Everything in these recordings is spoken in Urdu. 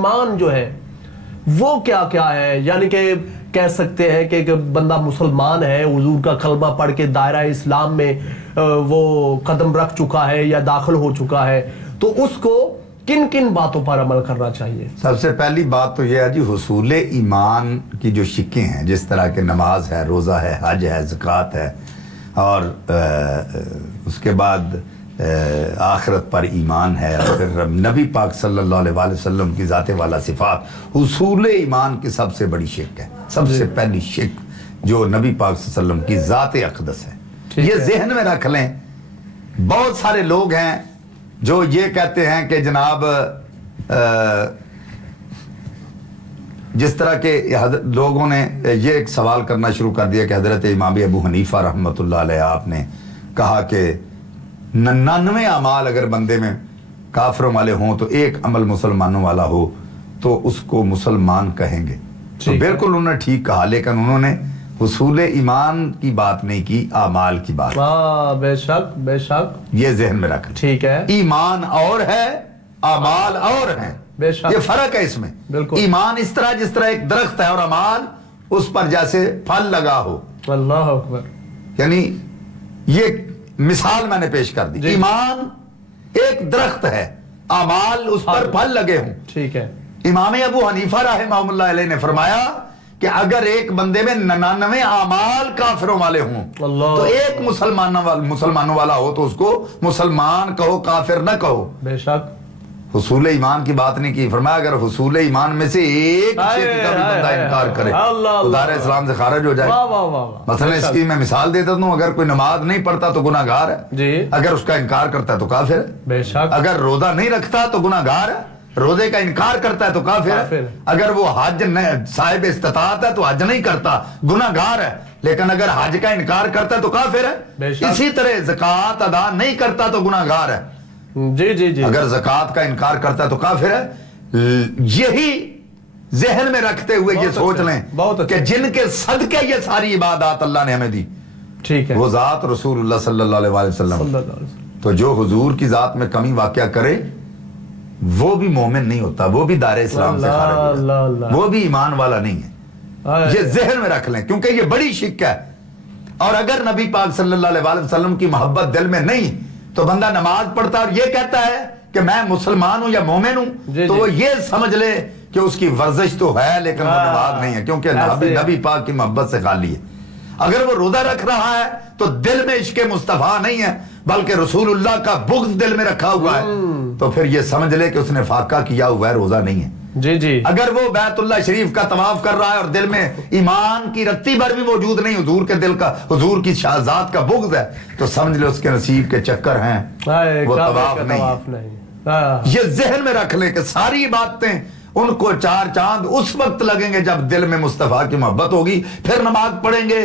ایمان جو ہے وہ کیا کیا ہے؟ یعنی کہ کہہ سکتے ہیں کہ ایک بندہ مسلمان ہے، حضور کا کلمہ پڑھ کے دائرہ اسلام میں وہ قدم رکھ چکا ہے یا داخل ہو چکا ہے، تو اس کو کن کن باتوں پر عمل کرنا چاہیے؟ سب سے پہلی بات تو یہ ہے جی، حصول ایمان کی جو شکیں ہیں، جس طرح کہ نماز ہے، روزہ ہے، حج ہے، زکوٰۃ ہے، اور اس کے بعد آخرت پر ایمان ہے، اور پھر نبی پاک صلی اللہ علیہ وآلہ وسلم کی ذات والا صفات، حصول ایمان کی سب سے بڑی شک ہے۔ سب سے پہلی شک جو نبی پاک صلی اللہ علیہ وسلم کی ذات اقدس ہے، یہ ذہن میں رکھ لیں۔ بہت سارے لوگ ہیں جو یہ کہتے ہیں کہ جناب جس طرح کے لوگوں نے یہ ایک سوال کرنا شروع کر دیا کہ حضرت امام ابو حنیفہ رحمۃ اللہ علیہ آپ نے کہا کہ 99 اعمال اگر بندے میں کافروں والے ہوں تو ایک عمل مسلمانوں والا ہو تو اس کو مسلمان کہیں گے۔ تو بالکل انہوں نے ٹھیک کہا، لیکن انہوں نے حصول ایمان کی بات نہیں کی، اعمال کی بات۔ بے شک بے شک، یہ ذہن میں رکھ، ٹھیک ہے۔ ایمان اور ہے، اعمال اور ہیں، بے شک، یہ فرق ہے اس میں۔ بالکل، ایمان اس طرح جس طرح ایک درخت ہے اور اعمال اس پر جیسے پھل لگا ہو۔ اللہ اکبر۔ یعنی یہ مثال میں نے پیش کر دی، ایمان ایک درخت ہے، اعمال اس پر پھل لگے ہوں۔ ٹھیک ہے۔ امام ابو حنیفہ رحمہ اللہ علیہ نے فرمایا کہ اگر ایک بندے میں 99 اعمال کافروں والے ہوں تو ایک مسلمانوں والا ہو تو اس کو مسلمان کہو، کافر نہ کہو۔ بے شک، حصول ایمان کی بات نہیں کی، فرمایا اگر حصول ایمان میں سے ایک شرک کا بھی بندہ انکار کرے تو دائرہ اسلام سے خارج ہو جائے۔ مثلا اس کی میں مثال دیتا ہوں، اگر کوئی نماز نہیں پڑھتا تو گناہ گار ہے، اگر اس کا انکار کرتا ہے تو کافر ہے۔ بے شک، اگر روزہ نہیں رکھتا تو گناہ گار ہے، روزے کا انکار کرتا ہے تو کافر ہے۔ اگر وہ حج صاحب استطاعت ہے تو حج نہیں کرتا، گناہ گار ہے، لیکن اگر حج کا انکار کرتا ہے تو کافر ہے۔ اسی طرح زکوٰۃ ادا نہیں کرتا تو گناہ گار ہے، جی جی جی، اگر زکوٰۃ کا انکار کرتا ہے تو کافر ہے۔ یہی ذہن میں رکھتے ہوئے یہ سوچ لیں کہ جن کے صدقے یہ ساری عبادات اللہ نے ہمیں دی، ٹھیک ہے، وہ ذات رسول اللہ صلی اللہ علیہ وسلم۔ تو جو حضور کی ذات میں کمی واقعہ کرے وہ بھی مومن نہیں ہوتا، وہ بھی دائرہ اسلام سے خارج ہوتا ہے، وہ بھی ایمان والا نہیں ہے۔ یہ ذہن میں رکھ لیں، کیونکہ یہ بڑی شک ہے۔ اور اگر نبی پاک صلی اللہ علیہ وسلم کی محبت دل میں نہیں تو بندہ نماز پڑھتا اور یہ کہتا ہے کہ میں مسلمان ہوں یا مومن ہوں، تو وہ یہ سمجھ لے کہ اس کی ورزش تو ہے لیکن وہ نماز نہیں ہے، کیونکہ نبی پاک کی محبت سے خالی ہے۔ اگر وہ روزہ رکھ رہا ہے تو دل میں عشق مصطفیٰ نہیں ہے بلکہ رسول اللہ کا بغض دل میں رکھا ہوا ہے، تو پھر یہ سمجھ لے کہ اس نے فاقہ کیا ہوا ہے، روزہ نہیں ہے۔ جی جی، اگر وہ بیت اللہ شریف کا طواف کر رہا ہے اور دل میں ایمان کی رتی بھر بھی موجود نہیں، حضور کے دل کا، حضور کی ذات کا بغض ہے، تو سمجھ لے اس کے نصیب کے چکر ہیں، وہ طواف نہیں ہے۔ یہ ذہن میں رکھ لیں کہ ساری باتیں ان کو چار چاند اس وقت لگیں گے جب دل میں مصطفیٰ کی محبت ہوگی، پھر نماز پڑھیں گے۔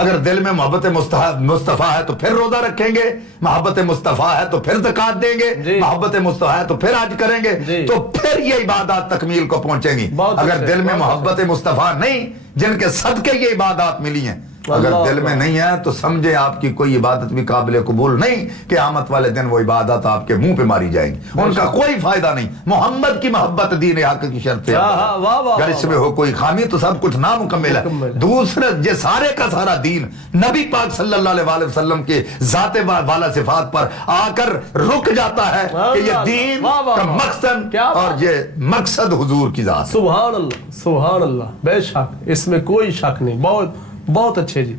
اگر دل میں محبت مصطفیٰ ہے تو پھر روزہ رکھیں گے، محبت مصطفیٰ ہے تو پھر زکوٰۃ دیں گے، محبت مصطفیٰ ہے تو پھر حج کریں گے، تو پھر یہ عبادات تکمیل کو پہنچیں گی۔ اگر دل میں محبت مصطفیٰ نہیں، جن کے صدقے یہ عبادات ملی ہیں، اگر دل میں نہیں ہے تو سمجھے آپ کی کوئی عبادت بھی قابل قبول نہیں، قیامت والے دن وہ عبادت آپ کے منہ پہ ماری جائیں گی، ان کا کوئی فائدہ نہیں۔ محمد کی محبت دین حق کی شرط ہے، اگر اس میں ہو کوئی خامی تو سب کچھ نامکمل ہے۔ دوسرے یہ سارے کا سارا دین نبی پاک صلی اللہ علیہ وسلم کے ذات والا صفات پر آ کر رک جاتا ہے کہ یہ دین کا مقصد اور یہ مقصد حضور کی ذات۔ سبحان اللہ، سبحان اللہ، بے شک، اس میں کوئی شک نہیں۔ بہت بہت اچھے جی۔